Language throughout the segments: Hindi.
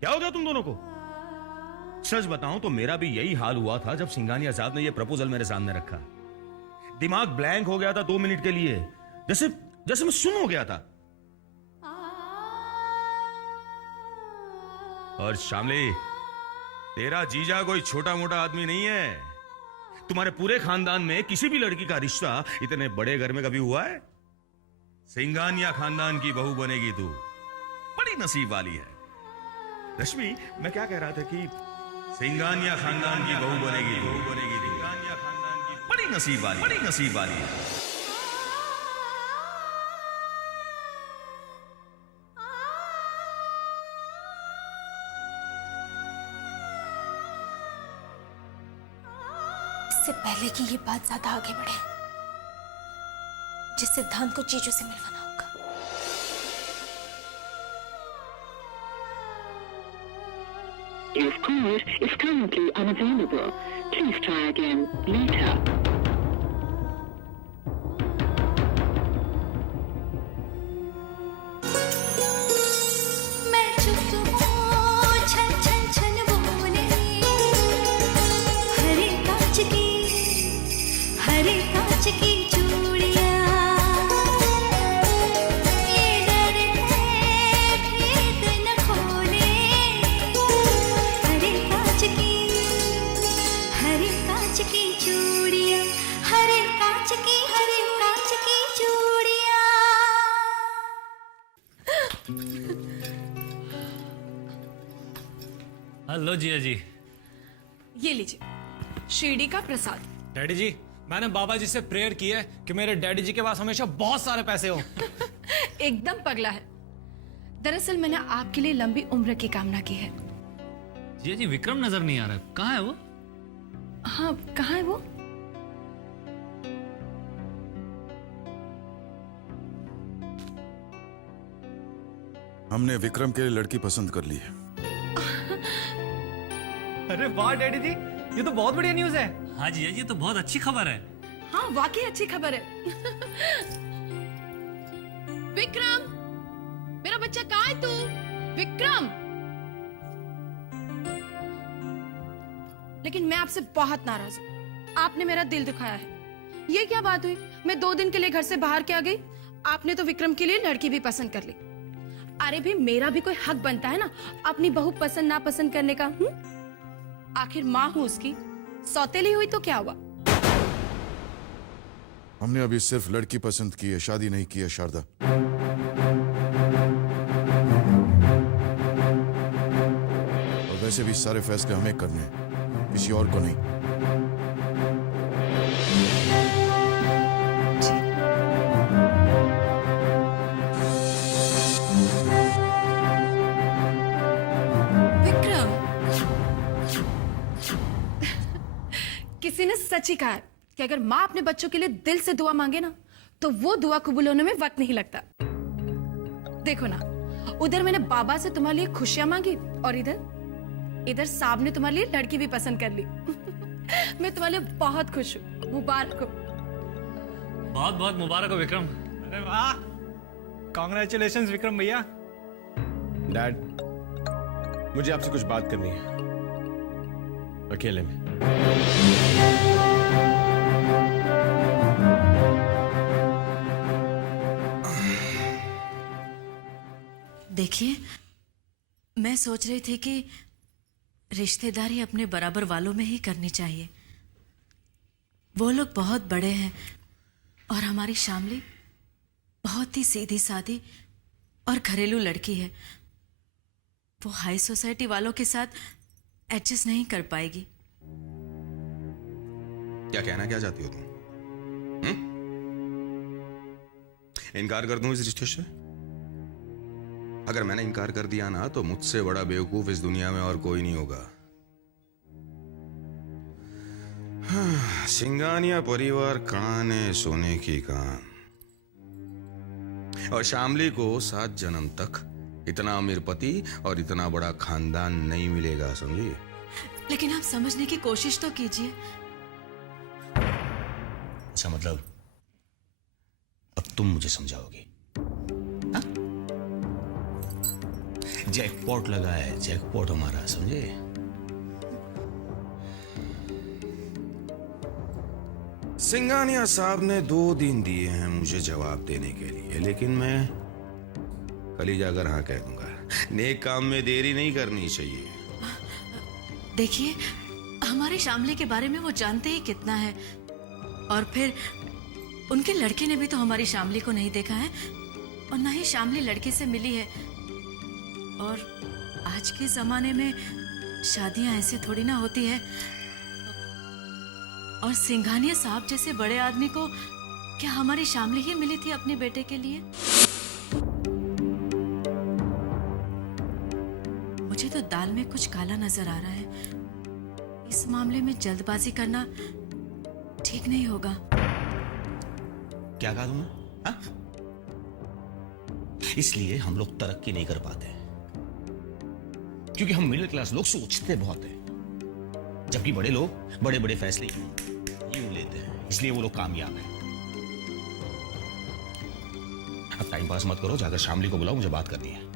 क्या हो गया तुम दोनों को? सच बताऊं तो मेरा भी यही हाल हुआ था जब सिंघानिया साहब ने यह प्रपोजल मेरे सामने रखा। दिमाग ब्लैंक हो गया था 2 मिनट के लिए, जैसे जैसे मैं सुन हो गया था। और शामली, तेरा जीजा कोई छोटा मोटा आदमी नहीं है। तुम्हारे पूरे खानदान में किसी भी लड़की का रिश्ता इतने बड़े घर में कभी हुआ है? सिंघानिया खानदान की बहू बनेगी तू, बड़ी नसीब वाली है। रश्मि, मैं क्या कह रहा था कि सिंघानिया खानदान की बहू बनेगी तू, सिंघानिया खानदान की बड़ी नसीब वाली है। इससे पहले कि ये बात ज्यादा आगे बढ़े, जिस सिद्धांत को जीजू से मिलवाना होगा। Your call is currently unavailable. Please try again later. मैं चुप हूँ, छन छन छन बोले, हरे कांच की चूड़ियाँ, ये डर है भेद न खोले, हरे कांच की चूड़ियाँ, हरे कांच की चूड़ियाँ। हेलो जिया जी। ये लीजिए शिरडी का प्रसाद। डैडी जी, मैंने बाबा जी से प्रेयर की है कि मेरे डैडी जी के पास हमेशा बहुत सारे पैसे हो। एकदम पगला है। दरअसल मैंने आपके लिए लंबी उम्र की कामना की है। जिया जी, विक्रम नजर नहीं आ रहा, कहाँ है वो? हाँ, कहाँ है वो? हमने विक्रम के लिए लड़की पसंद कर ली है। अरे वाह डैडी जी, ये तो बहुत बढ़िया न्यूज़ है। हाँ जिया जी, ये तो बहुत अच्छी खबर है। हाँ, वाकई अच्छी खबर है। विक्रम, मेरा बच्चा कहाँ है तू? विक्रम! लेकिन मैं आपसे बहुत नाराज हूँ। आपने मेरा दिल दुखाया है। ये क्या बात हुई? मैं 2 दिन के लिए घर से बाहर क्या गई, आपने तो विक्रम के लिए लड़की भी पसंद कर ली। अरे भी मेरा भी कोई हक बनता है ना अपनी बहू पसंद ना पसंद करने का। आखिर माँ हूँ उसकी, सौतेली हुई तो क्या हुआ? हमने अभी सिर्फ लड़की पसंद की है, शादी नहीं की है शारदा। और वैसे भी सारे फैसले हमें करने हैं, किसी और को नहीं। विक्रम, किसी ने सच ही कहा है कि अगर माँ अपने बच्चों के लिए दिल से दुआ मांगे ना, तो वो दुआ कबूल होने में वक्त नहीं लगता। देखो ना, उधर मैंने बाबा से तुम्हारे लिए खुशियां मांगी और इधर साहब ने तुम्हारे लिए लड़की भी पसंद कर ली। मैं तुम्हारे लिए बहुत खुश हूँ। मुबारक हो। बहुत बहुत मुबारक हो विक्रम। अरे वाह, कॉन्ग्रेचुलेशंस विक्रम भैया। डैड, मुझे आपसे कुछ बात करनी है, अकेले में। देखिए, मैं सोच रही थी कि रिश्तेदारी अपने बराबर वालों में ही करनी चाहिए। वो लोग बहुत बड़े हैं और हमारी शामली बहुत ही सीधी सादी और घरेलू लड़की है। वो हाई सोसाइटी वालों के साथ एडजस्ट नहीं कर पाएगी। क्या कहना क्या चाहती हो तुम? इनकार कर दूं इस रिश्ते से? अगर मैंने इनकार कर दिया ना, तो मुझसे बड़ा बेवकूफ इस दुनिया में और कोई नहीं होगा। सिंघानिया परिवार कहाने सोने की कान, और शामली को 7 जन्म तक इतना अमीर पति और इतना बड़ा खानदान नहीं मिलेगा, समझिए। लेकिन आप समझने की कोशिश तो कीजिए। अच्छा, मतलब अब तुम मुझे समझाओगी? जैकपॉट लगा है, जैकपॉट हमारा, समझे? सिंघानिया साहब ने 2 दिन दिए हैं मुझे जवाब देने के लिए, लेकिन मैं कल ही जाकर हाँ कह दूंगा। नेक काम में देरी नहीं करनी चाहिए। देखिए, हमारे शामली के बारे में वो जानते ही कितना है, और फिर उनके लड़के ने भी तो हमारी शामली को नहीं देखा है, और ना ही शामली लड़के से मिली है। और आज के जमाने में शादियां ऐसे थोड़ी ना होती है। और सिंघानिया साहब जैसे बड़े आदमी को क्या हमारी शामली ही मिली थी अपने बेटे के लिए? मुझे तो दाल में कुछ काला नजर आ रहा है। इस मामले में जल्दबाजी करना ठीक नहीं होगा। क्या कहा तुमने? हाँ? इसलिए हम लोग तरक्की नहीं कर पाते, क्योंकि हम मिडिल क्लास लोग सोचते बहुत हैं, जबकि बड़े लोग बड़े बड़े फैसले यूं लेते हैं, इसलिए वो लोग कामयाब हैं। अब टाइम पास मत करो, जाकर शामली को बुलाओ, मुझे बात करनी है।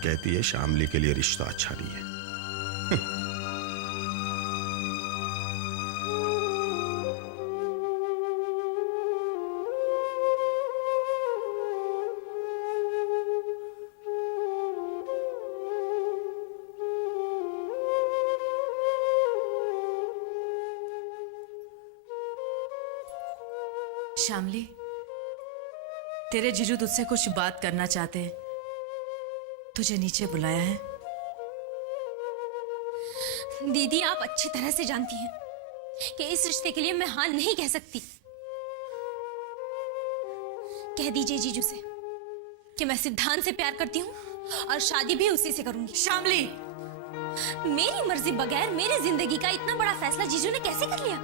कहती है शामली के लिए रिश्ता अच्छा नहीं है। शामली, तेरे जीजू तुझसे कुछ बात करना चाहते हैं, तुझे नीचे बुलाया है। दीदी, आप अच्छी तरह से जानती हैं कि इस रिश्ते के लिए मैं हाँ नहीं कह सकती। कह दीजिए जीजू से कि मैं सिद्धांत से प्यार करती हूँ और शादी भी उसी से करूंगी। शामली, मेरी मर्जी बगैर मेरी जिंदगी का इतना बड़ा फैसला जीजू ने कैसे कर लिया?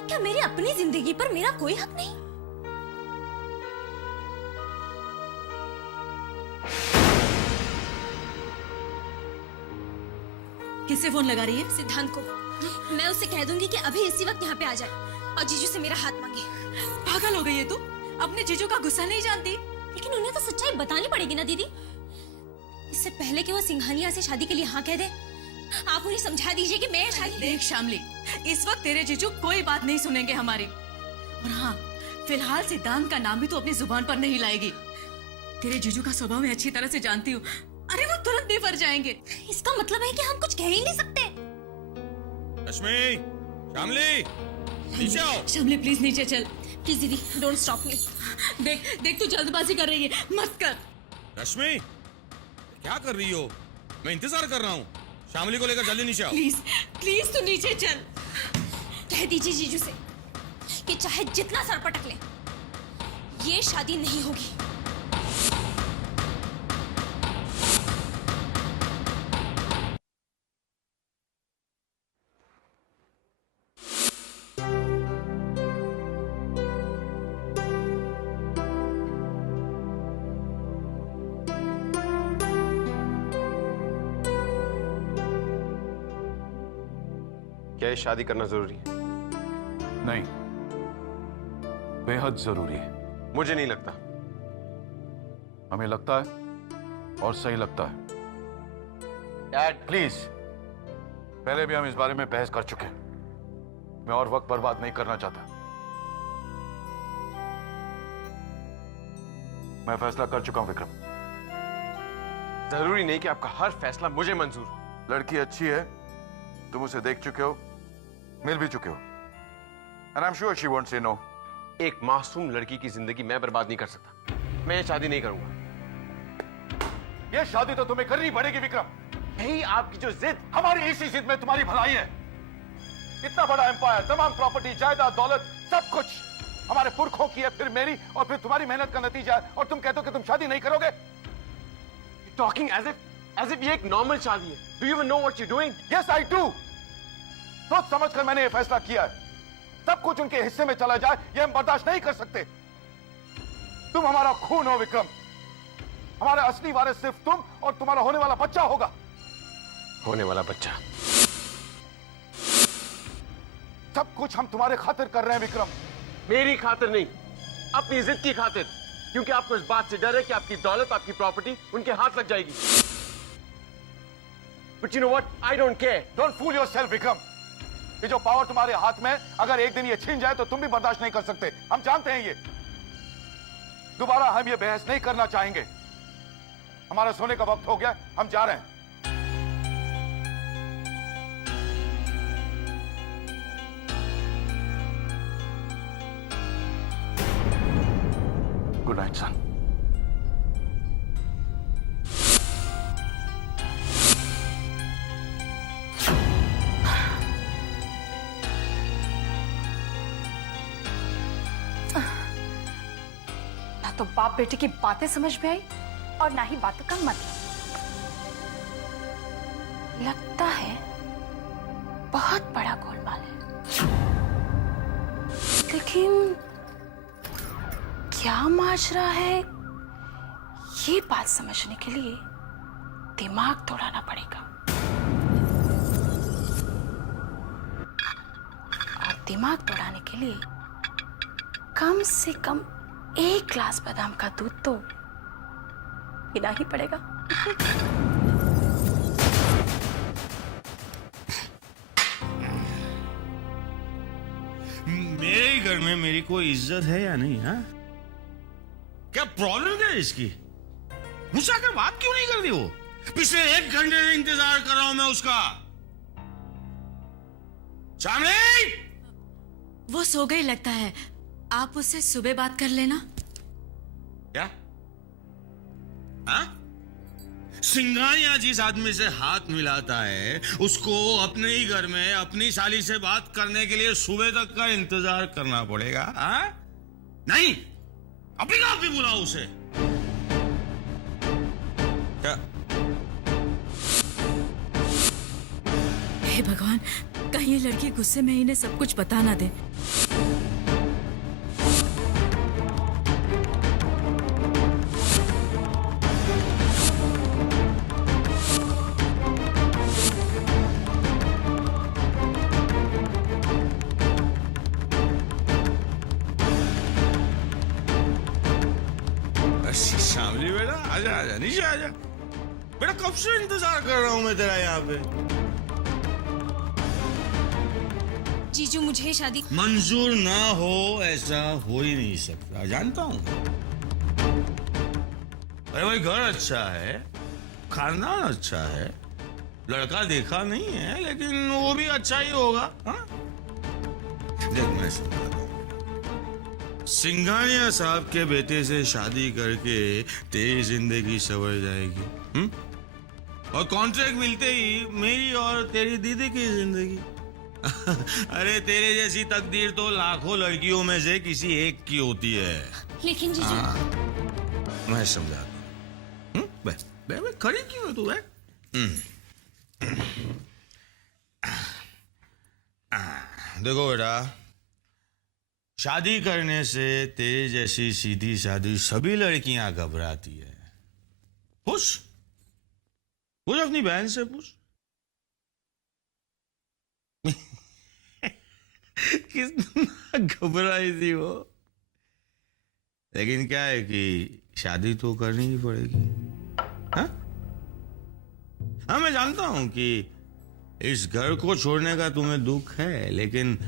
क्या मेरी अपनी जिंदगी पर मेरा कोई हक नहीं? किससे फोन लगा रही है? सिद्धांत को। मैं उसे कह दूंगी कि अभी इसी वक्त यहाँ पे आ जाए और जीजू से मेरा हाथ मांगे। पागल हो गई है तू? अपने जीजू का गुस्सा नहीं जानती? लेकिन उन्हें तो सच्चाई बतानी पड़ेगी ना दीदी। इससे पहले कि वो सिंघानिया से शादी के लिए हाँ कह दे, आप उन्हें समझा दीजिए कि मैं शादी। देख शामली, इस वक्त तेरे जीजू कोई बात नहीं सुनेंगे हमारी। और हाँ, फिलहाल सिद्धांत का नाम भी तो अपनी जुबान पर नहीं लाएगी। तेरे जीजू का स्वभाव मैं अच्छी तरह से जानती हूँ। अरे वो तुरंत बेफर जाएंगे। इसका मतलब है कि हम कुछ कह ही नहीं सकते। रश्मि, शामली, नीचे आओ। शामली प्लीज नीचे चल। प्लीज दीदी, डोंट स्टॉप मी। देख देख, तू जल्दबाजी कर रही है, मत कर। रश्मि, क्या कर रही हो? मैं इंतजार कर रहा हूँ। शामली को लेकर जल्दी नीचे आओ। प्लीज प्लीज तू नीचे चल। कह दीजिए जीजू से कि चाहे जितना सर पटक ले, ये शादी नहीं होगी। क्या ये शादी करना जरूरी है? नहीं, बेहद जरूरी है। मुझे नहीं लगता। हमें लगता है और सही लगता है। डैड प्लीज, पहले भी हम इस बारे में बहस कर चुके हैं। मैं और वक्त बर्बाद नहीं करना चाहता। मैं फैसला कर चुका हूं विक्रम। जरूरी नहीं कि आपका हर फैसला मुझे मंजूर हो। लड़की अच्छी है, तुम उसे देख चुके हो, मिल भी चुके हो, and I'm sure she won't say no. एक मासूम लड़की की जिंदगी मैं बर्बाद नहीं कर सकता। मैं ये शादी नहीं करूंगा। ये शादी तो तुम्हें करनी पड़ेगी विक्रम। यही आपकी जो जिद। हमारी इसी जिद में तुम्हारी भलाई है। इतना बड़ा एम्पायर, तमाम प्रॉपर्टी, जायदाद, दौलत, सब कुछ हमारे पुरखों की है, फिर मेरी और फिर तुम्हारी मेहनत का नतीजा है, और तुम कहते हो कि तुम शादी नहीं करोगे। टॉकिंग एज इफ ये एक नॉर्मल शादी है। Do you even know what you doing? Yes I do. सोच समझकर मैंने ये फैसला किया है। सब कुछ उनके हिस्से में चला जाए, ये हम बर्दाश्त नहीं कर सकते। तुम हमारा खून हो विक्रम। हमारा असली वारिस सिर्फ तुम और तुम्हारा होने वाला बच्चा होगा। होने वाला बच्चा। सब कुछ हम तुम्हारे खातिर कर रहे हैं विक्रम। मेरी खातिर नहीं, अपनी जिद की खातिर, क्योंकि आपको इस बात से डर है कि आपकी दौलत, आपकी प्रॉपर्टी उनके हाथ लग जाएगी। But you know what? I don't care. Don't fool yourself, Vikram. ये जो पावर तुम्हारे हाथ में, अगर एक दिन ये छीन जाए तो तुम भी बर्दाश्त नहीं कर सकते। हम जानते हैं ये। दोबारा हम ये बहस नहीं करना चाहेंगे। हमारा सोने का वक्त हो गया, हम जा रहे हैं। गुड नाइट सन। ना तो बाप बेटे की बातें समझ में आई और ना ही बातों का मतलब। लगता है बहुत बड़ा गोलमाल है, लेकिन क्या माजरा है ये बात समझने के लिए दिमाग दौड़ाना पड़ेगा। और दिमाग दौड़ाने के लिए कम से कम 1 ग्लास बादाम का दूध तो पीना ही पड़ेगा। मेरे घर में मेरी कोई इज्जत है या नहीं? हाँ, क्या प्रॉब्लम क्या है इसकी? मुझसे आकर बात क्यों नहीं कर रही वो? पिछले 1 घंटे से इंतजार कर रहा हूं मैं उसका। चांदनी! वो सो गई लगता है, आप उससे सुबह बात कर लेना। क्या? हाँ? सिंघानिया जिस आदमी से हाथ मिलाता है उसको अपने ही घर में अपनी साली से बात करने के लिए सुबह तक का इंतजार करना पड़ेगा? हाँ? नहीं, अभी का अभी बुलाओ उसे। क्या? हे भगवान, कहीं ये लड़की गुस्से में इन्हें सब कुछ बता ना दे। शामली बेटा, आजा आजा, नीचे आजा बेटा। कब से इंतजार कर रहा हूं मैं तेरा यहाँ पे। जीजू मुझे शादी मंजूर ना हो ऐसा हो ही नहीं सकता, जानता हूं। अरे भाई, घर अच्छा है, खानदान अच्छा है, लड़का देखा नहीं है लेकिन वो भी अच्छा ही होगा। हाँ? देख, मैं समझा रहा हूं। सिंघानिया साहब के बेटे से शादी करके तेरी जिंदगी संवर जाएगी। और कॉन्ट्रैक्ट मिलते ही मेरी और तेरी दीदी की जिंदगी। अरे तेरे जैसी तकदीर तो लाखों लड़कियों में से किसी एक की होती है। लेकिन जीजू मैं समझाता हूँ। बे खड़ी क्यों है तू? देखो बेटा, शादी करने से तेरे जैसी सीधी सादी सभी लड़कियां घबराती है। पूछ अपनी बहन से पूछ। कितना घबराई थी वो। लेकिन क्या है कि शादी तो करनी ही पड़ेगी। हाँ, मैं जानता हूं कि इस घर को छोड़ने का तुम्हें दुख है, लेकिन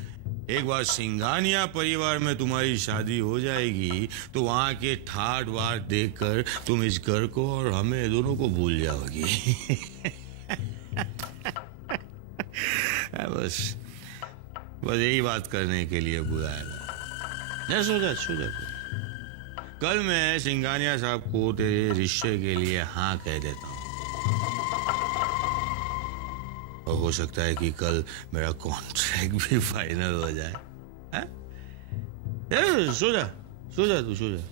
एक बार सिंघानिया परिवार में तुम्हारी शादी हो जाएगी तो वहां के ठाट वाट देखकर तुम इस घर को और हमें दोनों को भूल जाओगी। बस यही बात करने के लिए बुलाया। सो जा। कल मैं सिंघानिया साहब को तेरे रिश्ते के लिए हाँ कह देता हूँ, और हो सकता है कि कल मेरा कॉन्ट्रैक्ट भी फाइनल हो जाए। सो जा तू, सो जा।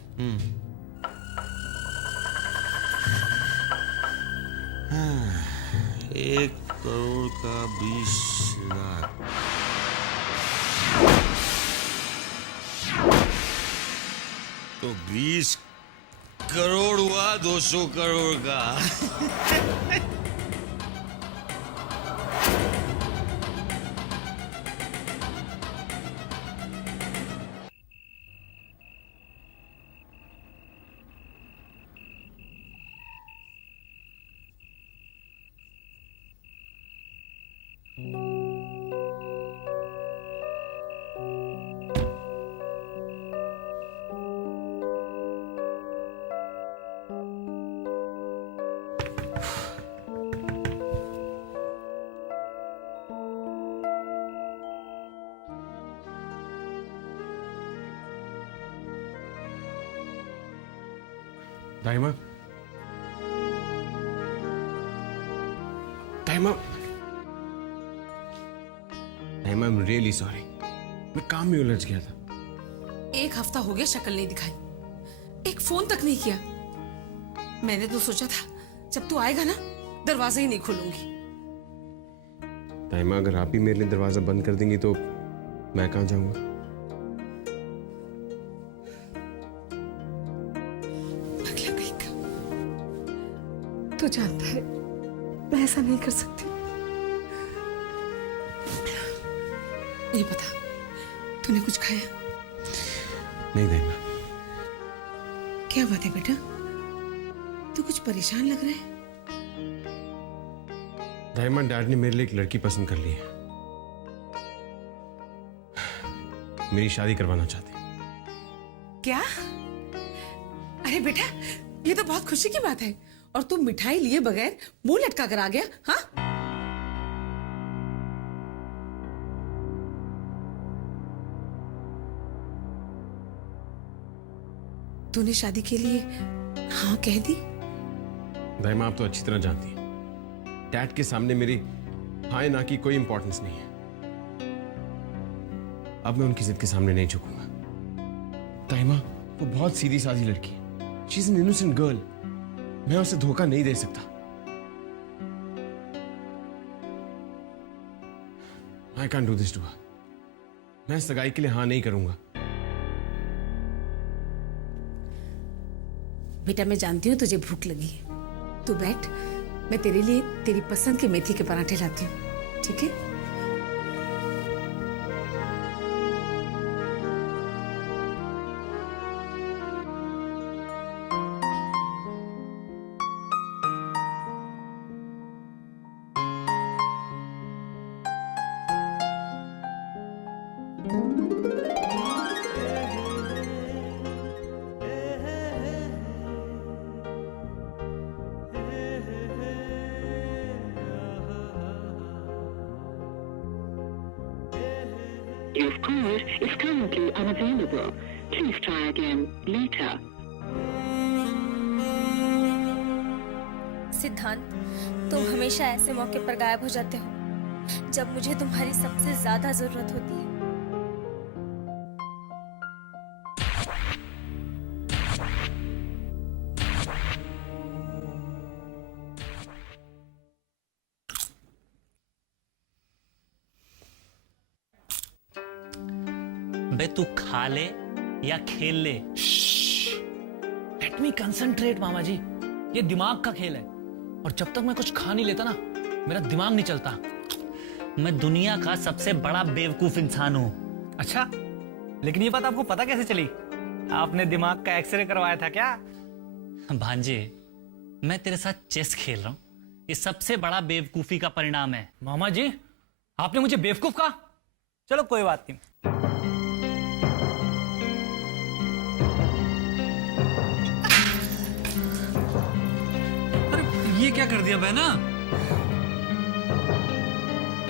1 करोड़ का 20 लाख। तो 20 करोड़ हुआ 200 करोड़ का। दाइमा, दाइमा, दाइमा, I'm really sorry. मैं काम में उलझ गया था। एक हफ्ता हो गया शक्ल नहीं दिखाई, एक फोन तक नहीं किया। मैंने तो सोचा था जब तू आएगा ना दरवाजा ही नहीं खोलूंगी। दाइमा, अगर आप ही मेरे लिए दरवाजा बंद कर देंगी तो मैं कहाँ जाऊंगा? तू जानता है मैं ऐसा नहीं कर सकती। ये बता तूने कुछ खाया? नहीं दाइमा। क्या बात है बेटा, तू कुछ परेशान लग रहा है। दाइमा, डैड ने मेरे लिए एक लड़की पसंद कर ली है। मेरी शादी करवाना चाहते हैं। क्या? अरे बेटा, ये तो बहुत खुशी की बात है। और तू मिठाई लिए बगैर मुंह लटका कर आ गया? हाँ, तूने शादी के लिए हाँ कह दी? दाइमा, आप तो अच्छी तरह जानती हैं डैड के सामने मेरी हाँ ना की कोई इंपॉर्टेंस नहीं है। अब मैं उनकी जिद के सामने नहीं झुकूंगा। दाइमा, वो बहुत सीधी सादी लड़की है। She is an innocent girl. मैं उसे धोखा नहीं दे सकता। I can't do this to her. मैं सगाई के लिए हाँ नहीं करूंगा। बेटा, मैं जानती हूँ तुझे भूख लगी है। तू बैठ, मैं तेरे लिए तेरी पसंद के मेथी के पराठे लाती हूँ, ठीक है? Your call is currently unavailable. Please try again later. सिद्धांत, तुम हमेशा ऐसे मौके पर गायब हो जाते हो जब मुझे तुम्हारी सबसे ज्यादा जरूरत होती है। बे तू खा ले या खेल ले। लेट मी कंसंट्रेट मामा जी, ये दिमाग का खेल है और जब तक मैं कुछ खा नहीं लेता ना मेरा दिमाग नहीं चलता। मैं दुनिया का सबसे बड़ा बेवकूफ इंसान हूं। अच्छा, लेकिन ये बात आपको पता कैसे चली? आपने दिमाग का एक्सरे करवाया था क्या? भांजे, मैं तेरे साथ चेस खेल रहा हूं। ये सबसे बड़ा बेवकूफी का परिणाम है। मामा जी, आपने मुझे बेवकूफ कहा? चलो कोई बात नहीं। ये क्या कर दिया बहना?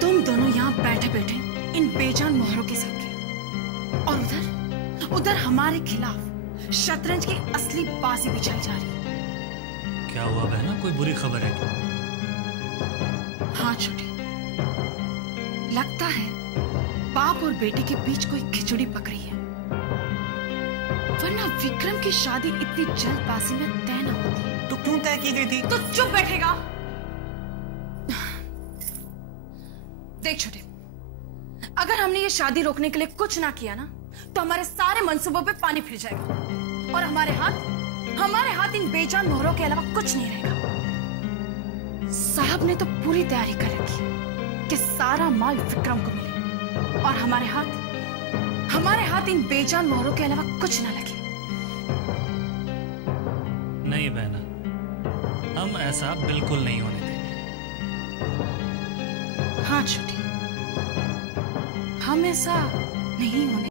तुम दोनों यहाँ बैठे बैठे इन बेजान मोहरों के साथ रहे और उधर हमारे खिलाफ शतरंज की असली बाजी बिछाई जा रही है। क्या हुआ बहना, कोई बुरी खबर है? हाँ छोटे, लगता है बाप और बेटे के बीच कोई खिचड़ी पक रही है, वरना विक्रम की शादी इतनी जल्दबाजी में तय न होती। तो क्यों तय की गई थी? तो चुप बैठेगा? देख छोटे, अगर हमने ये शादी रोकने के लिए कुछ ना किया ना तो हमारे सारे मंसूबों पे पानी फिर जाएगा और हमारे हाथ इन बेजान मोहरों के अलावा कुछ नहीं रहेगा। साहब ने तो पूरी तैयारी कर रखी कि सारा माल विक्रम को मिले और हमारे हाथ इन बेजान मोहरों के अलावा कुछ ना लगे। नहीं बहना, हम ऐसा बिल्कुल नहीं होने देंगे। हाँ छोटे, हम ऐसा नहीं होने